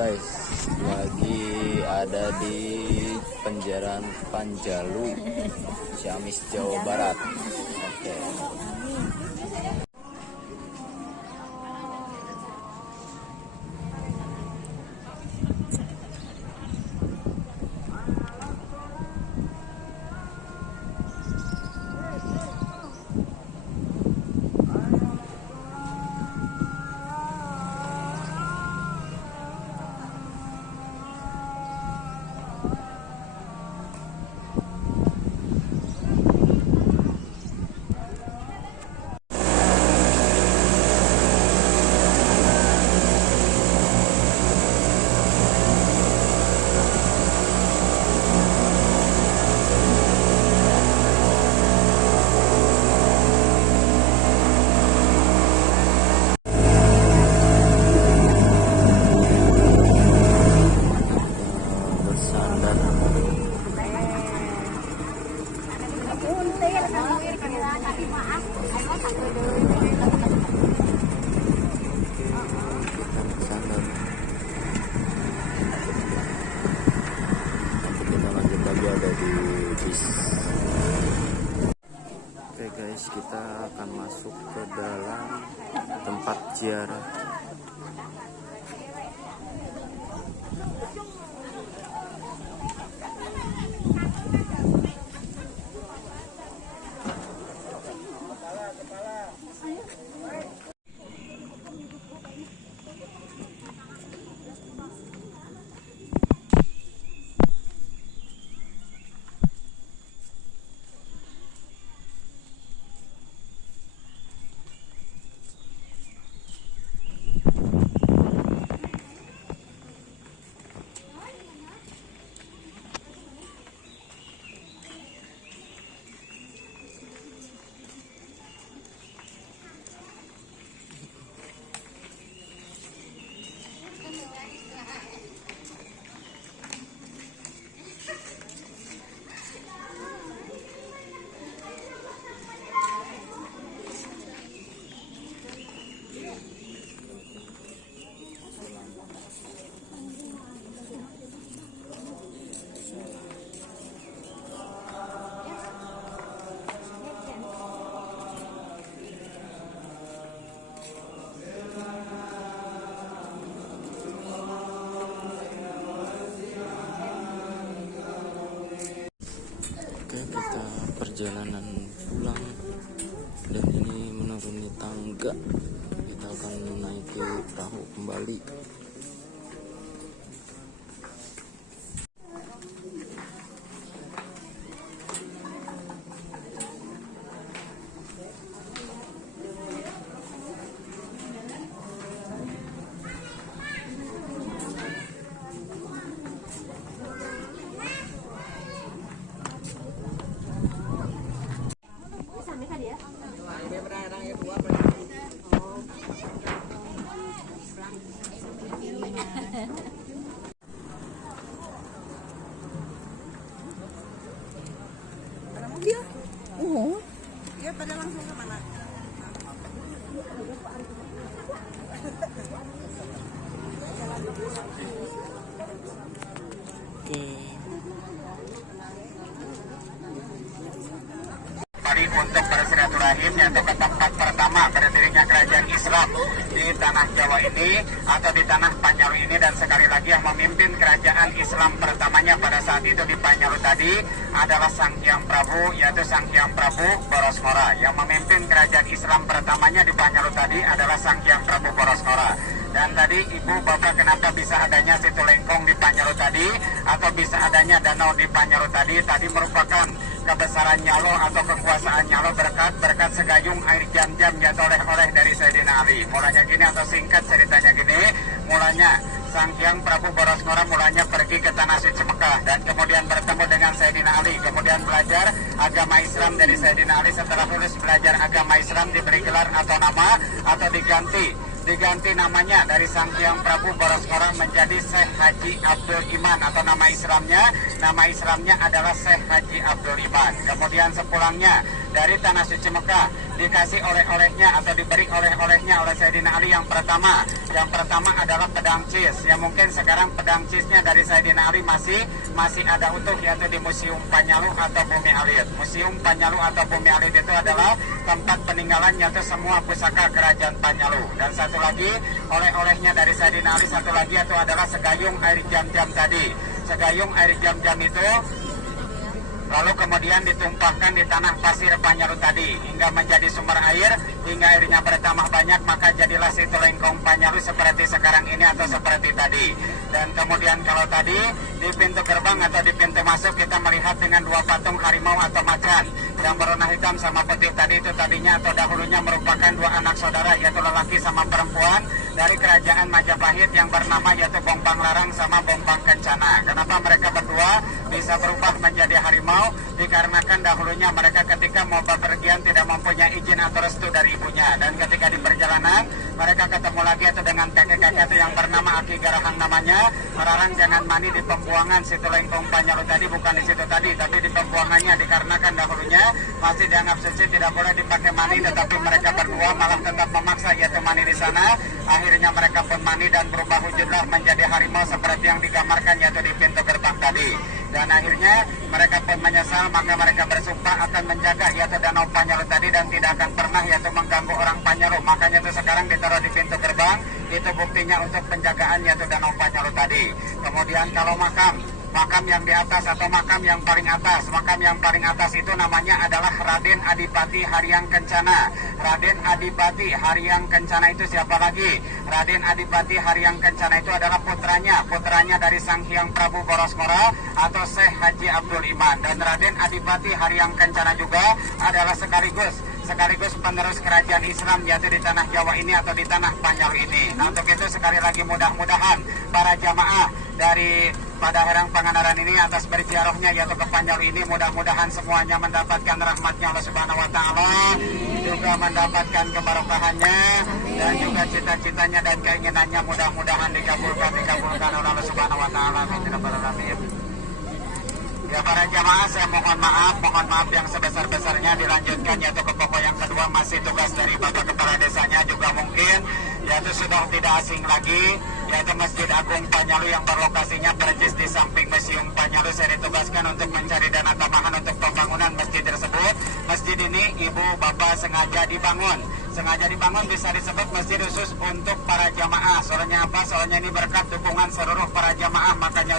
guys, lagi ada di Penjaran Panjalu, Ciamis, Jawa Barat. Oke. Oke guys, kita akan masuk ke dalam tempat ziarah. Kita perjalanan pulang dan ini menuruni tangga, kita akan menaiki perahu kembali. Dia pada langsung ke mana? Mari untuk bersilaturahim yaitu ke tempat pertama berdirinya kerajaan Islam di tanah Jawa ini atau di tanah Panjalu ini, dan sekali lagi yang memimpin kerajaan Islam pertamanya pada saat itu di Panjalu tadi adalah Sang Hyang Prabu, yaitu Sang Hyang Prabu Borosngora. Yang memimpin kerajaan Islam pertamanya di Panjalu tadi adalah Sang Hyang Prabu Borosngora. Dan tadi ibu bapak, kenapa bisa adanya situ lengkong di Panjalu tadi atau bisa adanya danau di Panjalu tadi merupakan kebesaran Nyalo atau kekuasaan Nyalo berkat segayung air jam-jam yang oleh dari Sayyidina Ali. Mulanya gini atau singkat ceritanya gini, mulanya Sang Hyang Prabu Borosngora mulanya pergi ke tanah suci Mekah dan kemudian bertemu dengan Sayyidina Ali, kemudian belajar agama Islam dari Sayyidina Ali. Setelah lulus belajar agama Islam diberi gelar atau nama atau diganti namanya dari Sang Hyang Prabu Borosngora menjadi Syekh Haji Abdul Iman, atau nama Islamnya adalah Syekh Haji Abdul Iman. Kemudian sepulangnya dari tanah suci Mekah dikasih oleh-olehnya atau diberi oleh-olehnya oleh Sayyidina Ali. Yang pertama adalah pedang cis. Ya mungkin sekarang pedang cisnya dari Sayyidina Ali masih ada utuh, yaitu di Museum Panjalu atau Bumi Alit. Museum Panjalu atau Bumi Alit itu adalah tempat peninggalan yaitu semua pusaka kerajaan Panjalu. Dan satu lagi oleh-olehnya dari Sayyidina Ali, satu lagi itu adalah segayung air jam-jam tadi. Segayung air jam-jam itu lalu kemudian ditumpahkan di tanah pasir Panjalu tadi hingga menjadi sumber air, hingga airnya bertambah banyak, maka jadilah situ lengkong Panjalu seperti sekarang ini atau seperti tadi. Dan kemudian kalau tadi di pintu gerbang atau di pintu masuk kita melihat dengan dua patung harimau atau macan yang berwarna hitam sama putih tadi, itu tadinya atau dahulunya merupakan dua anak saudara, yaitu lelaki sama perempuan dari kerajaan Majapahit yang bernama yaitu Bombang Larang sama Bombang Kencana. Kenapa mereka berdua bisa berubah menjadi harimau? Dikarenakan dahulunya mereka ketika mau bepergian tidak mempunyai izin atau restu dari ibunya, dan ketika di perjalanan mereka ketemu lagi itu dengan kakek-kakek itu yang bernama Aki Garahang namanya, melarang jangan mandi di pembuangan situ lengkong Panjalu tadi, bukan di situ tadi tapi di pembuangannya, dikarenakan dahulunya masih dianggap suci, tidak boleh dipakai mandi, tetapi mereka berdua malah tetap memaksa yaitu mandi di sana. Akhirnya mereka pun mandi dan berubah wujudlah menjadi harimau seperti yang digambarkan yaitu di pintu gerbang tadi. Dan akhirnya mereka pun menyesal, maka mereka bersumpah akan menjaga yaitu danau Panjalu tadi dan tidak akan pernah yaitu mengganggu orang Panjalu. Makanya itu sekarang ditaruh di pintu gerbang, itu buktinya untuk penjagaan yaitu danau Panjalu tadi. Kemudian kalau makam yang di atas atau makam yang paling atas itu namanya adalah Raden Adipati Haryang Kencana. Raden Adipati Haryang Kencana itu siapa lagi? Raden Adipati Haryang Kencana itu adalah putranya dari Sang Hyang Prabu Borosmora atau Syekh Haji Abdul Iman. Dan Raden Adipati Haryang Kencana juga adalah sekaligus penerus kerajaan Islam yaitu di tanah Jawa ini atau di tanah Panjalu ini. Nah, untuk itu sekali lagi mudah-mudahan para jamaah dari pada Herang Pangandaran ini atas berziarahnya yaitu ke Panjalu ini, mudah-mudahan semuanya mendapatkan rahmatnya Allah Subhanahu wa taala, juga mendapatkan keberkahannya, dan juga cita-citanya dan keinginannya mudah-mudahan dikabulkan oleh Allah Subhanahu wa taala. Amin. Ya para jamaah, saya mohon maaf yang sebesar-besarnya. Dilanjutkan yaitu ke pokok yang kedua, masih tugas dari Bapak Kepala Desanya juga mungkin yaitu sudah tidak asing lagi, yaitu Masjid Agung Panjalu yang berlokasinya persis di samping Museum Panjalu. Saya ditugaskan untuk mencari dana tambahan untuk pembangunan masjid tersebut. Masjid ini ibu bapak sengaja dibangun bisa disebut masjid khusus untuk para jamaah. Soalnya apa? Soalnya ini berkat dukungan seluruh para jamaah, makanya